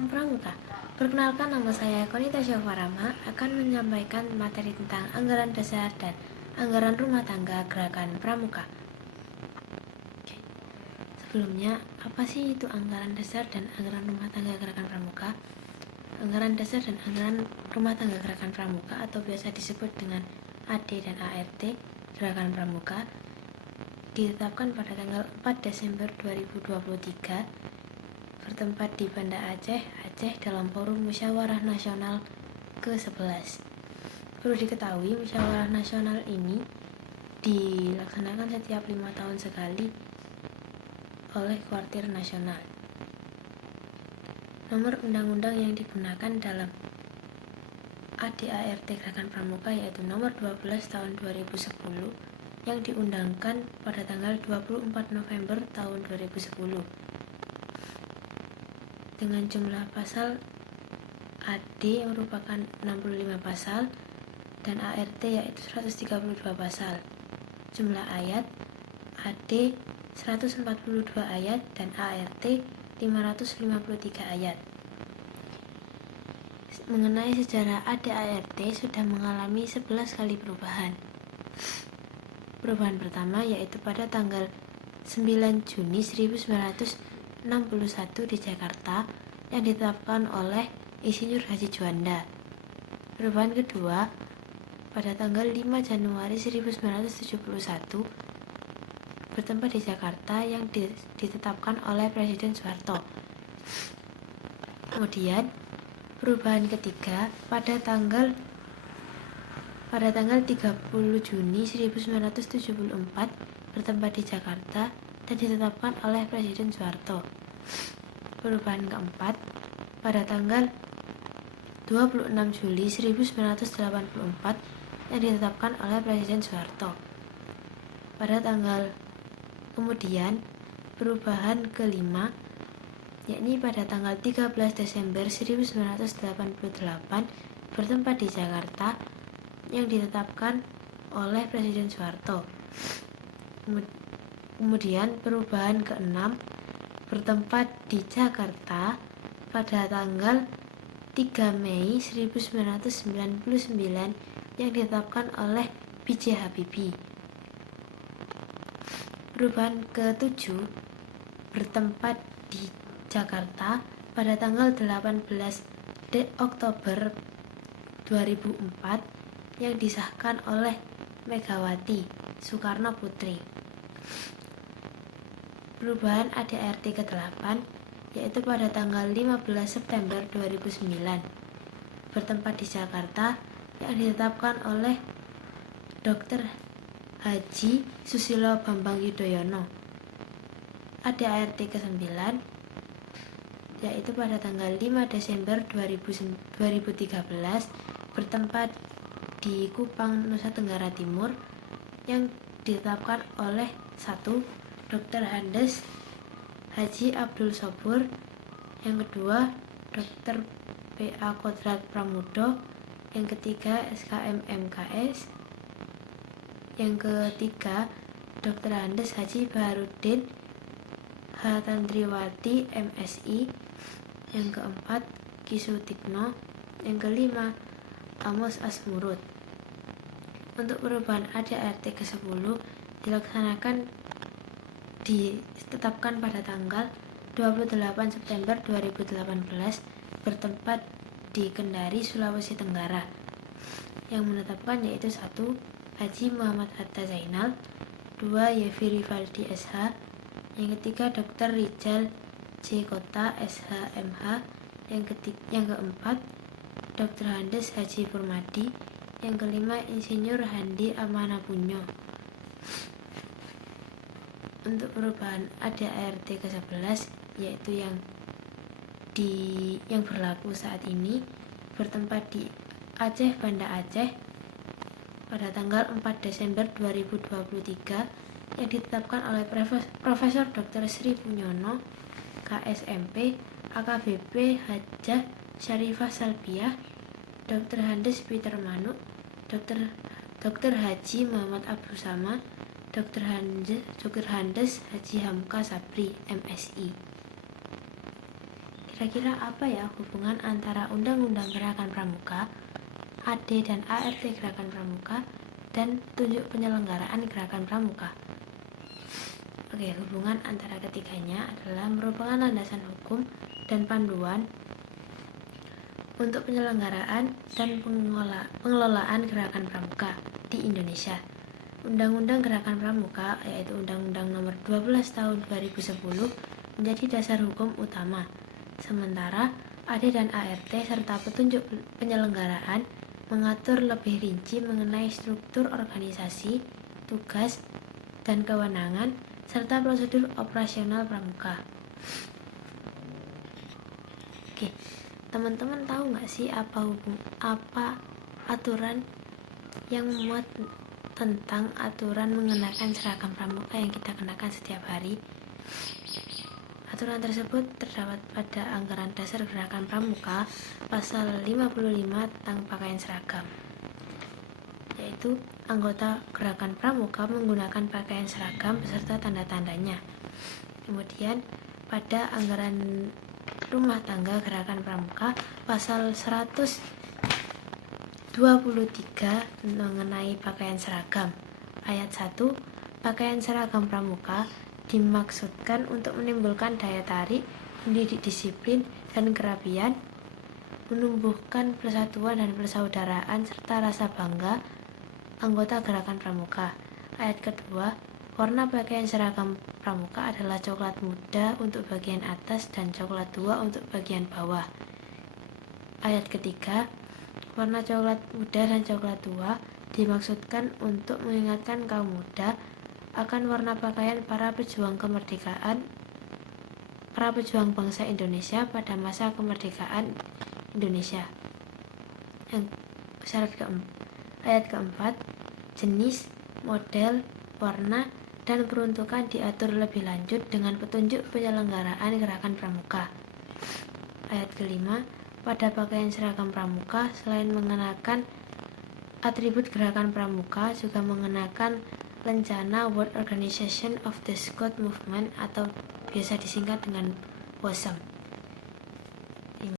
Salam Pramuka. Perkenalkan, nama saya Konita Syafarama akan menyampaikan materi tentang anggaran dasar dan anggaran rumah tangga Gerakan Pramuka. Sebelumnya, apa sih itu anggaran dasar dan anggaran rumah tangga Gerakan Pramuka? Anggaran dasar dan anggaran rumah tangga Gerakan Pramuka atau biasa disebut dengan AD dan ART Gerakan Pramuka ditetapkan pada tanggal 4 Desember 2023 bertempat di Banda Aceh, Aceh dalam forum Musyawarah Nasional ke-11. Perlu diketahui, Musyawarah Nasional ini dilaksanakan setiap 5 tahun sekali oleh Kuartir Nasional. Nomor undang-undang yang digunakan dalam ADART Gerakan Pramuka yaitu nomor 12 tahun 2010 yang diundangkan pada tanggal 24 November tahun 2010 dengan jumlah pasal AD yang merupakan 65 pasal dan ART yaitu 132 pasal. Jumlah ayat AD 142 ayat dan ART 553 ayat. Mengenai sejarah AD-ART sudah mengalami 11 kali perubahan. Perubahan pertama yaitu pada tanggal 9 Juni 1961 di Jakarta yang ditetapkan oleh Insinyur Haji Juanda. Perubahan kedua pada tanggal 5 Januari 1971 bertempat di Jakarta yang ditetapkan oleh Presiden Soeharto. Kemudian perubahan ketiga pada tanggal 30 Juni 1974 bertempat di Jakarta dan ditetapkan oleh Presiden Soeharto. Perubahan keempat pada tanggal 26 Juli 1984 yang ditetapkan oleh Presiden Soeharto. Kemudian perubahan kelima yakni pada tanggal 13 Desember 1988 bertempat di Jakarta yang ditetapkan oleh Presiden Soeharto. Kemudian perubahan keenam bertempat di Jakarta pada tanggal 3 Mei 1999 yang ditetapkan oleh B.J. Habibie. Perubahan ketujuh bertempat di Jakarta pada tanggal 18 Oktober 2004 yang disahkan oleh Megawati Soekarno Putri. Perubahan ADART ke-8 yaitu pada tanggal 15 September 2009 bertempat di Jakarta yang ditetapkan oleh Dr. Haji Susilo Bambang Yudhoyono. ADART ke-9 yaitu pada tanggal 5 Desember 2013 bertempat di Kupang, Nusa Tenggara Timur yang ditetapkan oleh 1. Dr. Andes Haji Abdul Sobur, yang kedua Dr. P.A. Kodrat Pramudo, yang ketiga SKM MKS, yang ketiga Dr. Andes Haji Baharudin H. Tandriwati MSI, yang keempat Ki Sutikno, yang kelima Amos Asmurud. Untuk perubahan ADART ke-10 ditetapkan pada tanggal 28 September 2018 bertempat di Kendari, Sulawesi Tenggara. Yang menetapkan yaitu 1. Haji Muhammad Hatta Zainal, 2. Yevi Rivaldi SH, yang ketiga Dr. Rijal J. Kota SH MH, yang keempat Dr. Andes Haji Purmadi, yang kelima Insinyur Handi Amanapunyo. Untuk perubahan ADART ke-11 yaitu yang berlaku saat ini bertempat di Aceh, Banda Aceh pada tanggal 4 Desember 2023 yang ditetapkan oleh Profesor Dr. Sri Punyono KSMP, AKBP Hajah Syarifah Salbiah, Dr. Handes Peter Manuk, Dr. Haji Muhammad Abdul Samad, Dr. Handes Haji Hamka Sabri MSI. Kira-kira apa ya hubungan antara Undang-Undang Gerakan Pramuka, AD dan ART Gerakan Pramuka, dan tunjuk penyelenggaraan Gerakan Pramuka? Oke, hubungan antara ketiganya adalah merupakan landasan hukum dan panduan untuk penyelenggaraan dan pengelolaan Gerakan Pramuka di Indonesia. Undang-Undang Gerakan Pramuka, yaitu Undang-Undang Nomor 12 Tahun 2010, menjadi dasar hukum utama. Sementara AD dan ART serta petunjuk penyelenggaraan mengatur lebih rinci mengenai struktur organisasi, tugas, dan kewenangan, serta prosedur operasional pramuka. Oke, teman-teman tahu nggak sih apa aturan yang memuat tentang aturan mengenakan seragam pramuka yang kita kenakan setiap hari? Aturan tersebut terdapat pada Anggaran Dasar Gerakan Pramuka pasal 55 tentang pakaian seragam, yaitu anggota Gerakan Pramuka menggunakan pakaian seragam beserta tanda-tandanya. Kemudian pada Anggaran Rumah Tangga Gerakan Pramuka pasal 123 mengenai pakaian seragam. Ayat 1, pakaian seragam pramuka dimaksudkan untuk menimbulkan daya tarik, mendidik disiplin dan kerapian, menumbuhkan persatuan dan persaudaraan serta rasa bangga anggota Gerakan Pramuka. Ayat kedua, warna pakaian seragam pramuka adalah coklat muda untuk bagian atas dan coklat tua untuk bagian bawah. Ayat ketiga, warna coklat muda dan coklat tua dimaksudkan untuk mengingatkan kaum muda akan warna pakaian para pejuang kemerdekaan, para pejuang bangsa Indonesia pada masa kemerdekaan Indonesia. Ayat keempat, jenis, model, warna, dan peruntukan diatur lebih lanjut dengan petunjuk penyelenggaraan Gerakan Pramuka. Ayat kelima, pada pakaian seragam pramuka selain mengenakan atribut Gerakan Pramuka juga mengenakan lencana World Organization of the Scout Movement atau biasa disingkat dengan WOSM.